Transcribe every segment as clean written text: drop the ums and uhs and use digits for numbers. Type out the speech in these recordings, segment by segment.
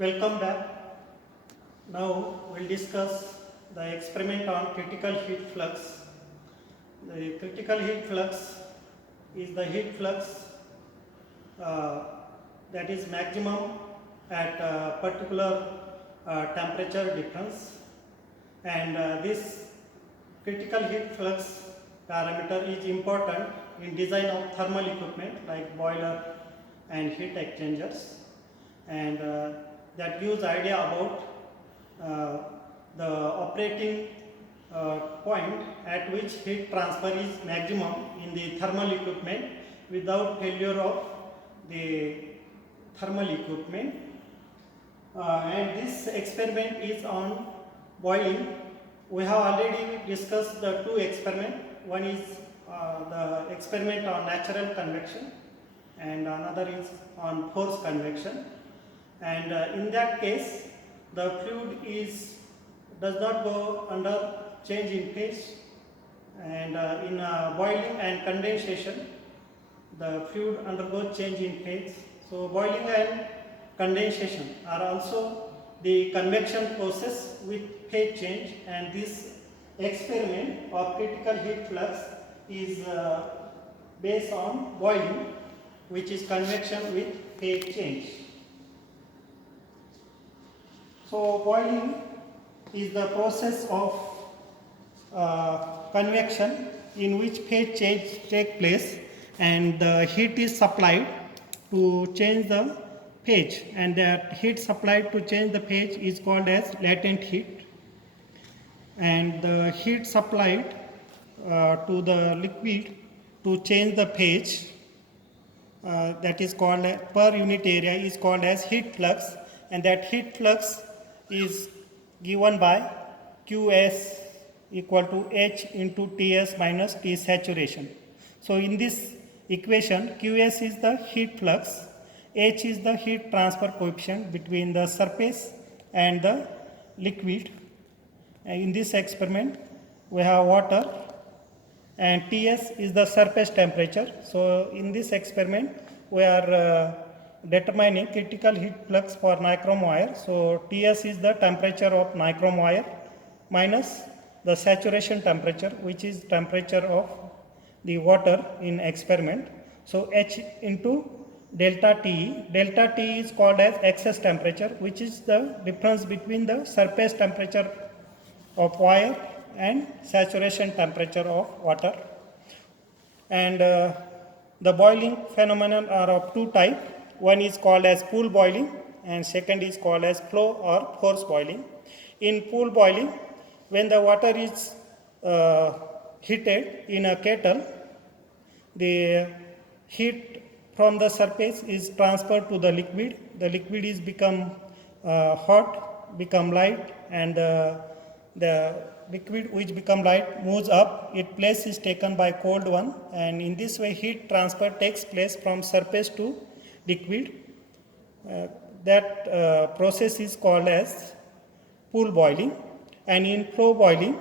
Welcome back. Now we'll discuss the experiment on critical heat flux. The critical heat flux is the heat flux uh, that is maximum at a particular temperature difference, and this critical heat flux parameter is important in design of thermal equipment like boiler and heat exchangers, and that gives idea about uh, the operating point at which heat transfer is maximum in the thermal equipment without failure of the thermal equipment. And this experiment is on boiling. We have already discussed the two experiments. One is the experiment on natural convection and another is on forced convection. And in that case, the fluid does not go under change in phase, and in boiling and condensation, the fluid undergoes change in phase. So boiling and condensation are also the convection process with phase change, and this experiment of critical heat flux is based on boiling, which is convection with phase change. So boiling is the process of convection in which phase change takes place, and the heat is supplied to change the phase, and that heat supplied to change the phase is called as latent heat, and the heat supplied to the liquid to change the phase, that is called per unit area, is called as heat flux, and that heat flux is given by Qs equal to H into Ts minus T saturation. So in this equation, Qs is the heat flux, H is the heat transfer coefficient between the surface and the liquid. In this experiment, we have water, and Ts is the surface temperature. So in this experiment, we are determining critical heat flux for nichrome wire. So Ts is the temperature of nichrome wire minus the saturation temperature, which is temperature of the water in experiment. So H into delta T. Delta T is called as excess temperature, which is the difference between the surface temperature of wire and saturation temperature of water. And the boiling phenomenon are of two types. One is called as pool boiling and second is called as flow or force boiling. In pool boiling, when the water is heated in a kettle, the heat from the surface is transferred to the liquid. The liquid is become hot, become light, and the liquid which become light moves up. Its place is taken by cold one, and in this way heat transfer takes place from surface to liquid. That process is called as pool boiling. And in flow boiling,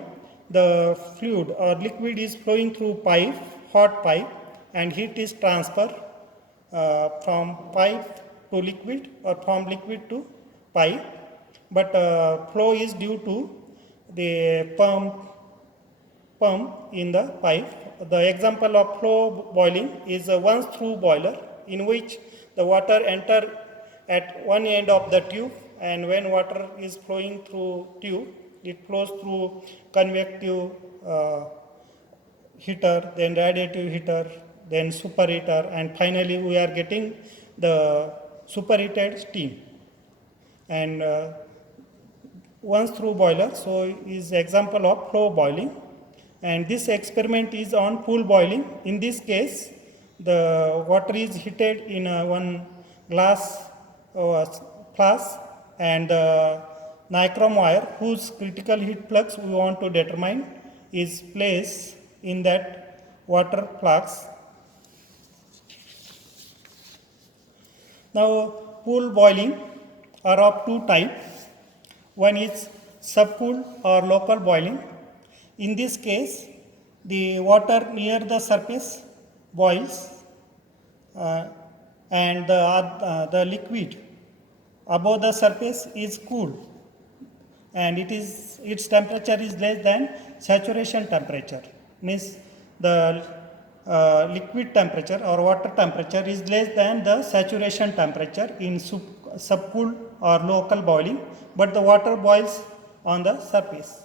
the fluid or liquid is flowing through pipe, hot pipe, and heat is transferred from pipe to liquid or from liquid to pipe. But flow is due to the pump in the pipe. The example of flow boiling is a once-through boiler in which the water enter at one end of the tube, and when water is flowing through tube, it flows through convective heater, then radiative heater, then superheater, and finally we are getting the superheated steam. And once through boiler, so is example of flow boiling. And this experiment is on pool boiling. In this case, the water is heated in one glass flask, and nichrome wire whose critical heat flux we want to determine is placed in that water flask. Now pool boiling are of two types. One is subpool or local boiling. In this case, the water near the surface boils and the liquid above the surface is cool, and its temperature is less than saturation temperature, means the liquid temperature or water temperature is less than the saturation temperature in subcooled or local boiling, but the water boils on the surface.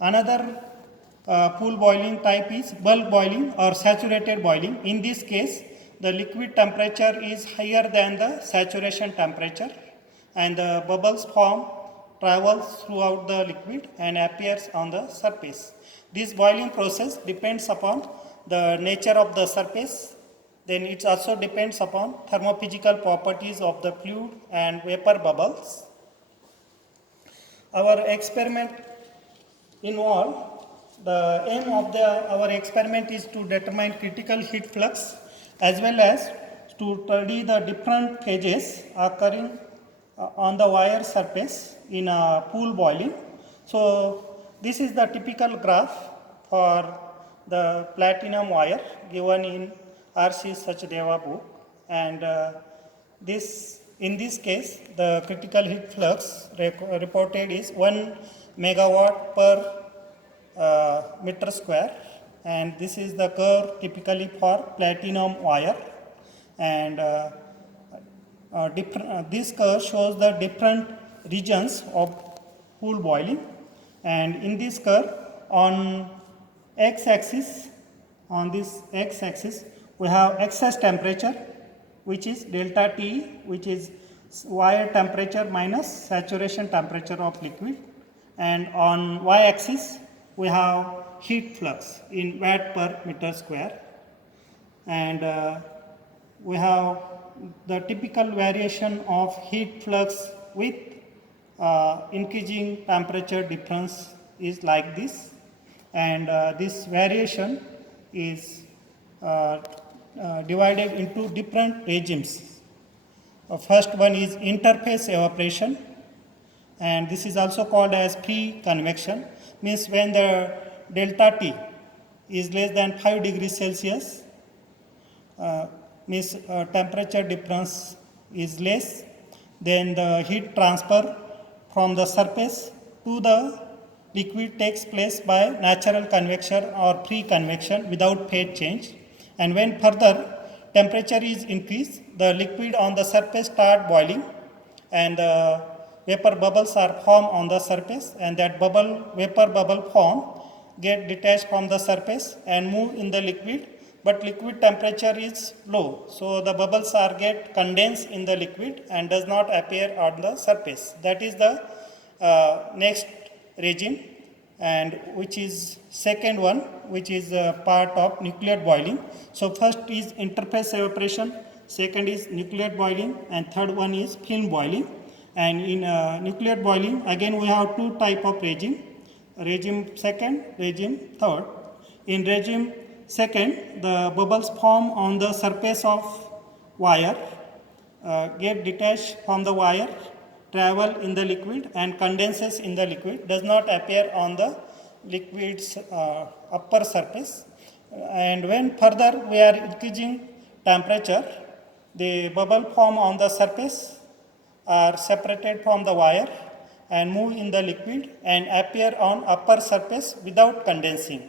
Another pool boiling type is bulk boiling or saturated boiling. In this case, the liquid temperature is higher than the saturation temperature, and the bubbles form, travels throughout the liquid and appears on the surface. This boiling process depends upon the nature of the surface. Then it also depends upon thermophysical properties of the fluid and vapor bubbles. Our experiment involved, the aim of our experiment is to determine critical heat flux as well as to study the different phases occurring on the wire surface in a pool boiling. So this is the typical graph for the platinum wire given in R.C. Sachdeva book, and in this case the critical heat flux reported is 1 megawatt per meter square, and this is the curve typically for platinum wire, and this curve shows the different regions of pool boiling, and in this curve on x-axis, we have excess temperature, which is delta T, which is wire temperature minus saturation temperature of liquid, and on y-axis we have heat flux in watt per meter square, and we have the typical variation of heat flux with increasing temperature difference is like this, and this variation is divided into different regimes. First one is interface evaporation, and this is also called as free convection, means when the delta T is less than 5 degrees Celsius, means temperature difference is less, then the heat transfer from the surface to the liquid takes place by natural convection or free convection without phase change, and when further temperature is increased, the liquid on the surface start boiling, and the vapor bubbles are formed on the surface, and that vapor bubble form get detached from the surface and move in the liquid, but liquid temperature is low, so the bubbles are get condensed in the liquid and does not appear on the surface. That is the next regime, and which is second one, which is part of nuclear boiling. So first is interface evaporation, second is nuclear boiling, and third one is film boiling. And in nuclear boiling, again we have two type of regime, regime second, regime third. In regime second, the bubbles form on the surface of wire, get detached from the wire, travel in the liquid and condenses in the liquid, does not appear on the liquid's upper surface, and when further we are increasing temperature, the bubble form on the surface are separated from the wire and move in the liquid and appear on upper surface without condensing.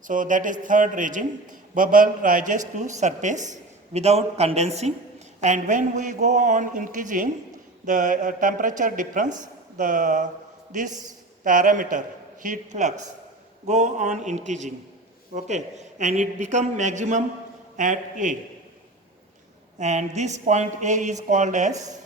So that is third regime, bubble rises to surface without condensing, and when we go on increasing the temperature difference, this parameter heat flux go on increasing, okay, and it become maximum at A, and this point A is called as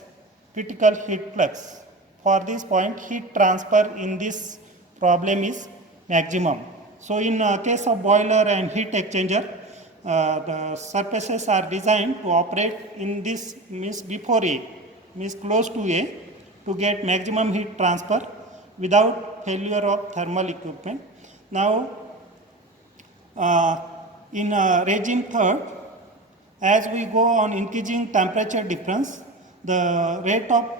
critical heat flux. For this point, heat transfer in this problem is maximum. So in case of boiler and heat exchanger, the surfaces are designed to operate in this, means before A, means close to A, to get maximum heat transfer without failure of thermal equipment. Now in regime third, as we go on increasing temperature difference, the rate of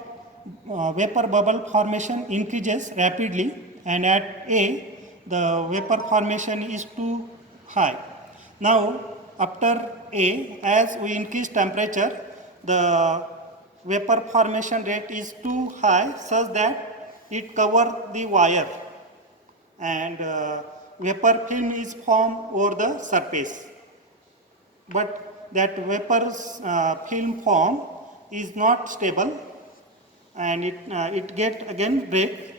vapor bubble formation increases rapidly, and at A the vapor formation is too high. Now after A, as we increase temperature, the vapor formation rate is too high such that it covers the wire, and vapor film is formed over the surface. But that vapor film form is not stable, and it get again break.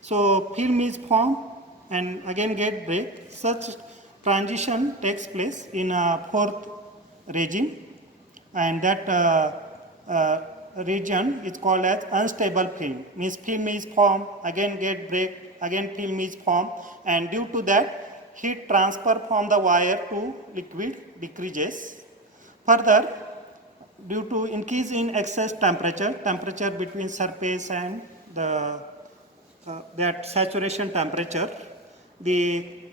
So film is formed and again get break. Such transition takes place in a fourth regime, and that region is called as unstable film. Means film is formed, again get break, again film is formed, and due to that heat transfer from the wire to liquid decreases. Further, due to increase in excess temperature between surface and the that saturation temperature, the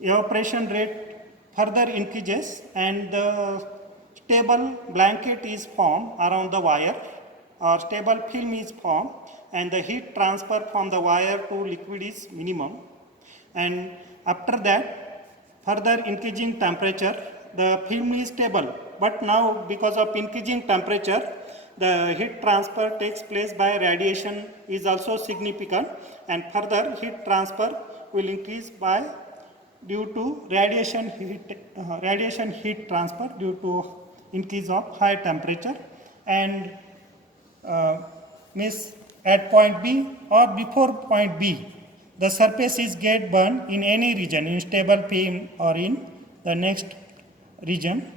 evaporation rate further increases and the stable blanket is formed around the wire, or stable film is formed, and the heat transfer from the wire to liquid is minimum. And after that, further increasing temperature, the film is stable. But now because of increasing temperature, the heat transfer takes place by radiation is also significant, and further heat transfer will increase by due to radiation heat transfer due to increase of high temperature, and means at point B or before point B, the surface is get burned in any region, in stable film or in the next region.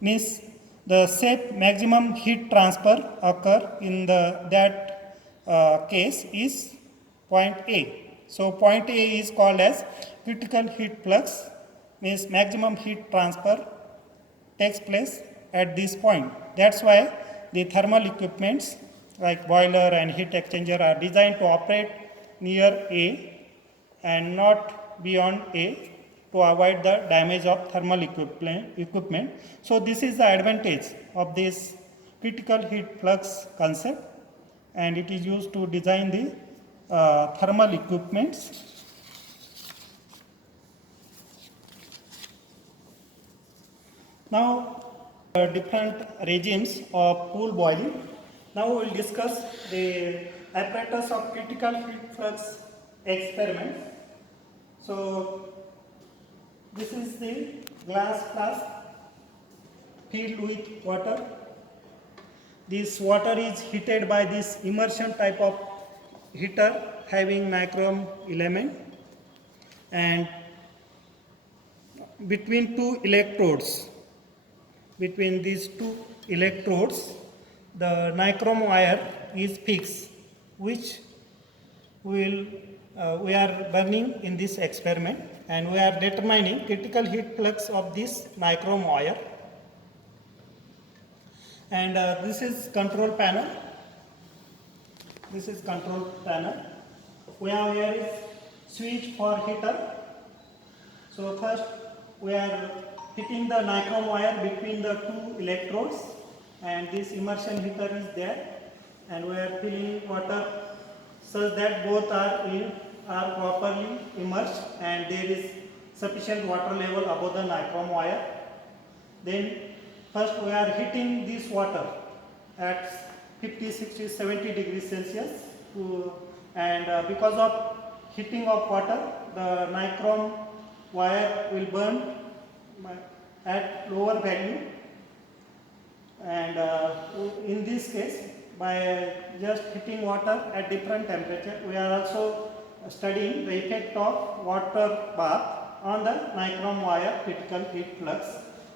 Means the safe maximum heat transfer occur in that case is point A. So point A is called as critical heat flux, means maximum heat transfer takes place at this point. That's why the thermal equipments like boiler and heat exchanger are designed to operate near A and not beyond A to avoid the damage of thermal equipment. So this is the advantage of this critical heat flux concept, and it is used to design the thermal equipments. Now different regimes of pool boiling. Now we will discuss the apparatus of critical heat flux experiment. So this is the glass flask filled with water. This water is heated by this immersion type of heater having nichrome element, and between these two electrodes, the nichrome wire is fixed, which we are burning in this experiment, and we are determining critical heat flux of this nichrome wire. And this is control panel. We have here is switch for heater. So first we are fitting the nichrome wire between the two electrodes, and this immersion heater is there, and we are filling water such that both are properly immersed and there is sufficient water level above the nichrome wire. Then first we are heating this water at 50, 60, 70 degrees Celsius and because of heating of water, the nichrome wire will burn at lower value, and in this case, by just heating water at different temperature, we are also studying the effect of water bath on the nichrome wire critical heat flux.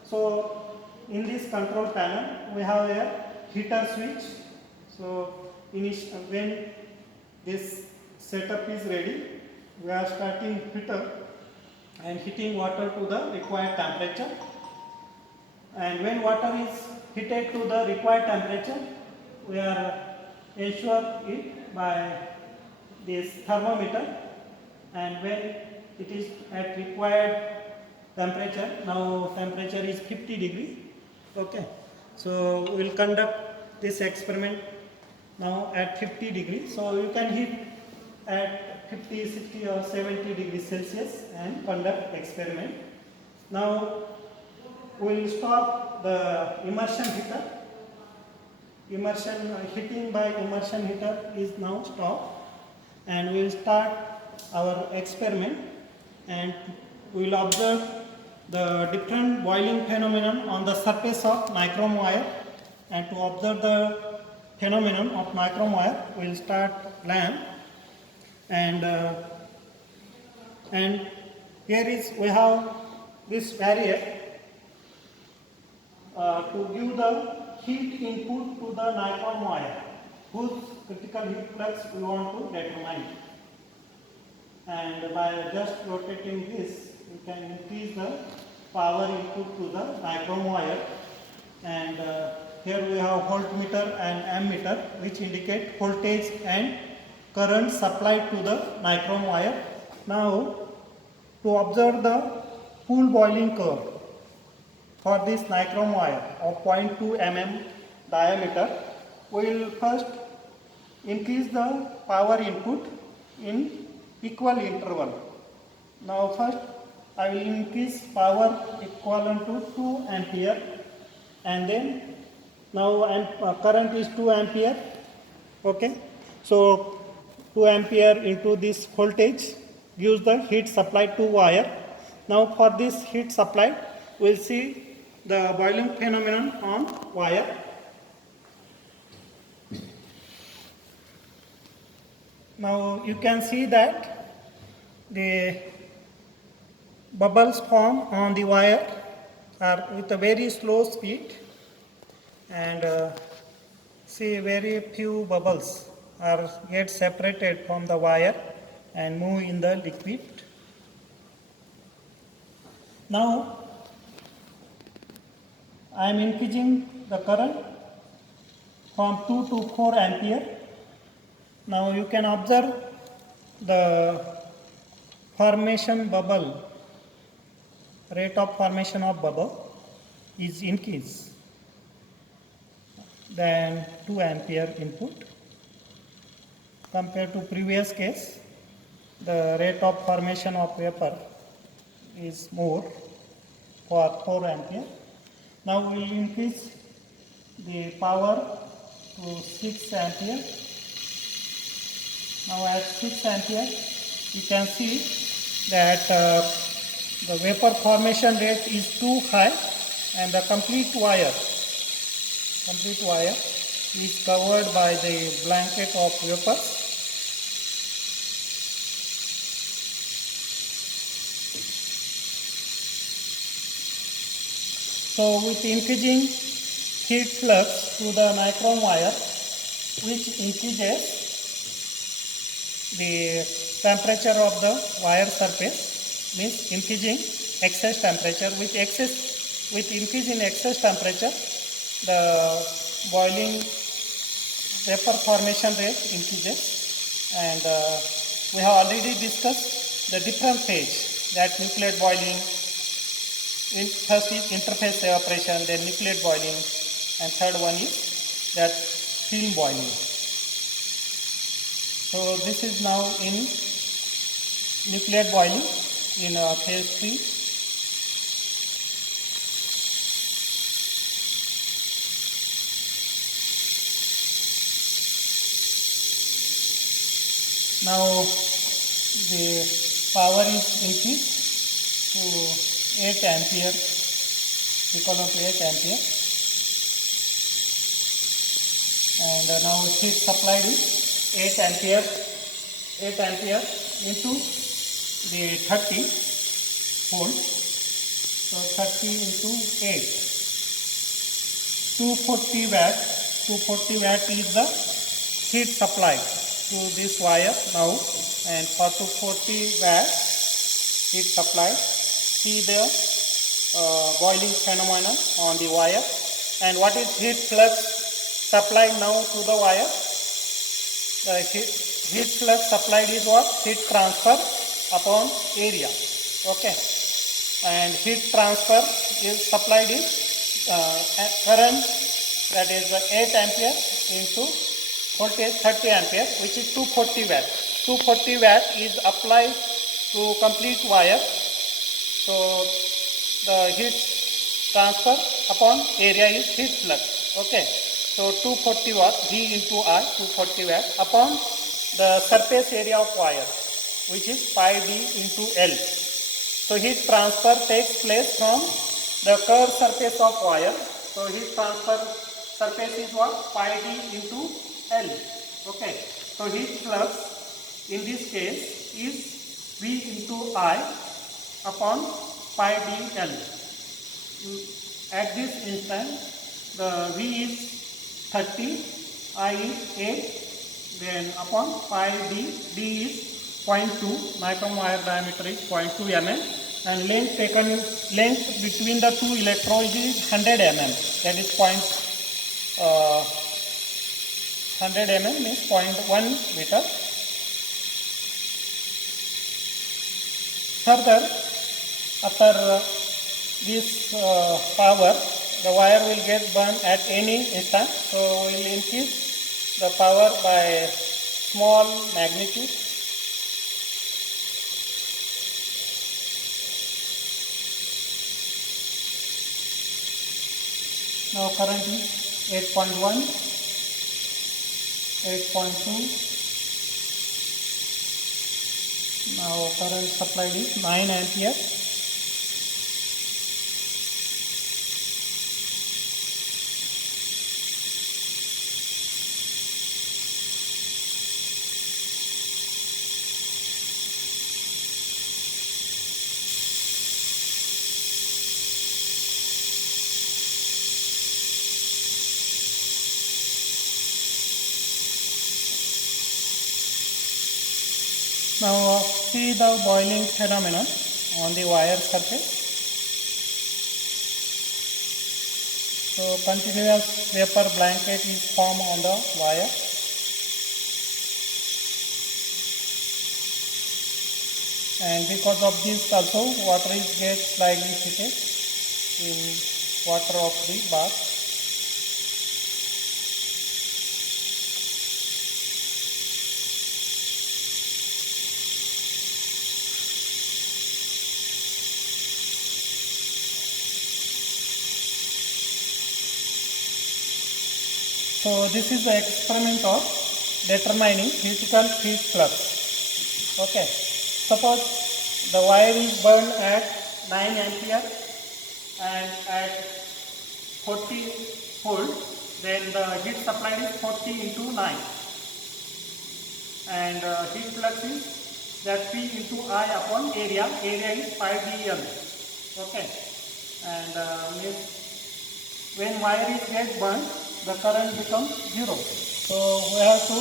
So in this control panel we have a heater switch. So when this setup is ready, we are starting heater and heating water to the required temperature, and when water is heated to the required temperature, we are ensure it by this thermometer, and when it is at required temperature, now temperature is 50 degree. Okay, so we will conduct this experiment now at 50 degrees. So you can heat at 50, 60 or 70 degrees Celsius and conduct experiment. Now we will stop the immersion heater immersion heating by immersion heater is now stopped, and we will start our experiment, and we will observe the different boiling phenomenon on the surface of nichrome wire. And to observe the phenomenon of nichrome wire, we will start lamp, and and here is we have this barrier to give the heat input to the nichrome wire, whose critical heat flux we want to determine. And by just rotating this, we can increase the power input to the nichrome wire. And here we have voltmeter and ammeter, which indicate voltage and current supplied to the nichrome wire. Now, to observe the full boiling curve for this nichrome wire of 0.2 mm diameter, we will first increase the power input in equal interval. Now first I will increase power equivalent to 2 ampere, and then now current is 2 ampere. Okay, so 2 ampere into this voltage gives the heat supplied to wire. Now for this heat supplied, we will see the boiling phenomenon on wire. Now you can see that the bubbles form on the wire are with a very slow speed, and see very few bubbles are get separated from the wire and move in the liquid. Now I am increasing the current from 2 to 4 ampere. Now you can observe the formation bubble, rate of formation of bubble is increased than 2 ampere input. Compared to previous case, the rate of formation of vapor is more for 4 ampere. Now we will increase the power to 6 ampere. Now at 6 ampere, you can see that the vapor formation rate is too high, and the complete wire is covered by the blanket of vapors. So with increasing heat flux to the nichrome wire, which increases the temperature of the wire surface, means increasing excess temperature. With increase in excess temperature, the boiling vapor formation rate increases, and we have already discussed the different phase, that nucleate boiling. First is interface evaporation, then nucleate boiling, and third one is that film boiling. So this is now in nucleate boiling in phase 3. Now the power is increased to 8 ampere, equivalent to 8 ampere, and now heat supplied is 8 ampere into the 30 volt. So 30 into 8, 240 watt. 240 watt is the heat supplied to this wire now, and for 240 watt heat supplied, see the boiling phenomenon on the wire. And what is heat flux supplied now to the wire? The heat flux supplied is what? Heat transfer upon area. Okay. And heat transfer is supplied is current, that is 8 ampere into voltage 30 ampere, which is 240 watt. 240 watt is applied to complete wire. So the heat transfer upon area is heat flux. Okay. So 240 watt, V into I, 240 watt upon the surface area of wire, which is pi d into L. So heat transfer takes place from the curved surface of wire. So heat transfer surface is what? Pi d into L. Okay. So heat flux in this case is V into I upon pi d L. At this instant, the V is 30, I is 8, then upon pi d, d is 0.2, micron wire diameter is 0.2 mm, and length between the two electrodes is 100 mm, that is 100 mm means 0.1 meter. Further, after this power, the wire will get burned at any instant, so we will increase the power by small magnitude. Now current is 8.1, 8.2. Now current supplied is 9 ampere. Now see the boiling phenomenon on the wire surface. So continuous vapor blanket is formed on the wire. And because of this also water is get slightly heated in water of the bath. So this is the experiment of determining critical heat flux. Okay. Suppose the wire is burned at 9 ampere and at 40 volt, then the heat supplied is 40 into 9. And heat flux is that P into I upon area. Area is pi dl. Okay. And when wire is get burned, the current becomes 0. So we have to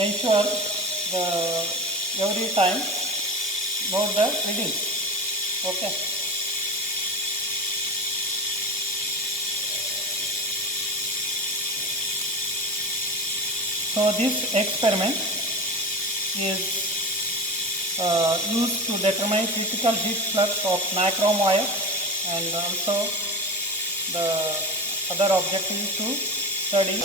ensure every time note the reading. Okay. So this experiment is used to determine critical heat flux of nichrome wire, and also the other objective is to study.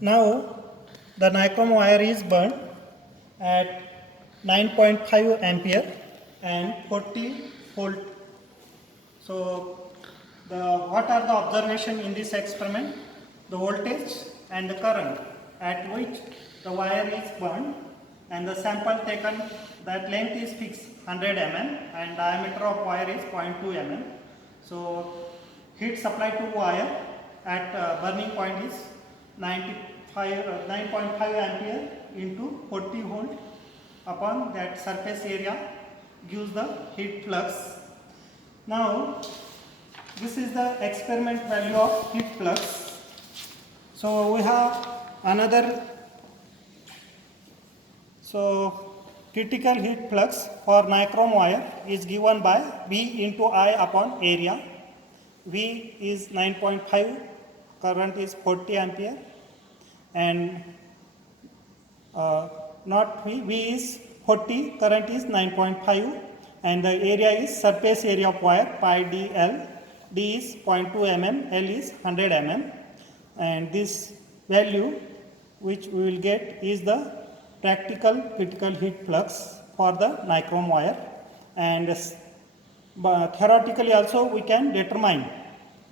Now the nichrome wire is burned at 9.5 ampere and 40 volt. So what are the observation in this experiment? The voltage and the current at which the wire is burned, and the sample taken, that length is fixed 100 mm and diameter of wire is 0.2 mm. So heat supply to wire at burning point is 9.5 ampere into 40 volt upon that surface area gives the heat flux. Now this is the experiment value of heat flux. So we have another. So critical heat flux for nichrome wire is given by V into I upon area. V is 9.5, current is 40 ampere, and not V is 40, current is 9.5, and the area is surface area of wire pi dl. D is 0.2 mm, L is 100 mm, and this value which we will get is the practical critical heat flux for the nichrome wire, and But theoretically also we can determine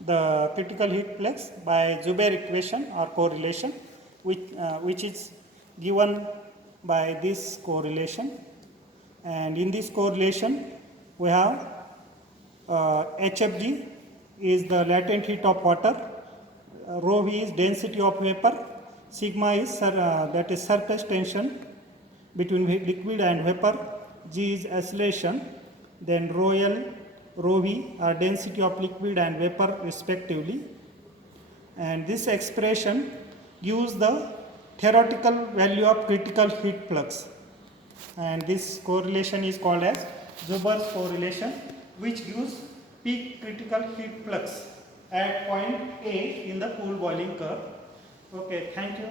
the critical heat flux by Joubert equation or correlation, which is given by this correlation. And in this correlation we have HFG is the latent heat of water, rho V is density of vapor, sigma is that is surface tension between liquid and vapor, G is acceleration, then rho L, rho V are density of liquid and vapor respectively. And this expression gives the theoretical value of critical heat flux. And this correlation is called as Joubert's correlation, which gives peak critical heat flux at point A in the cool boiling curve. Okay, thank you.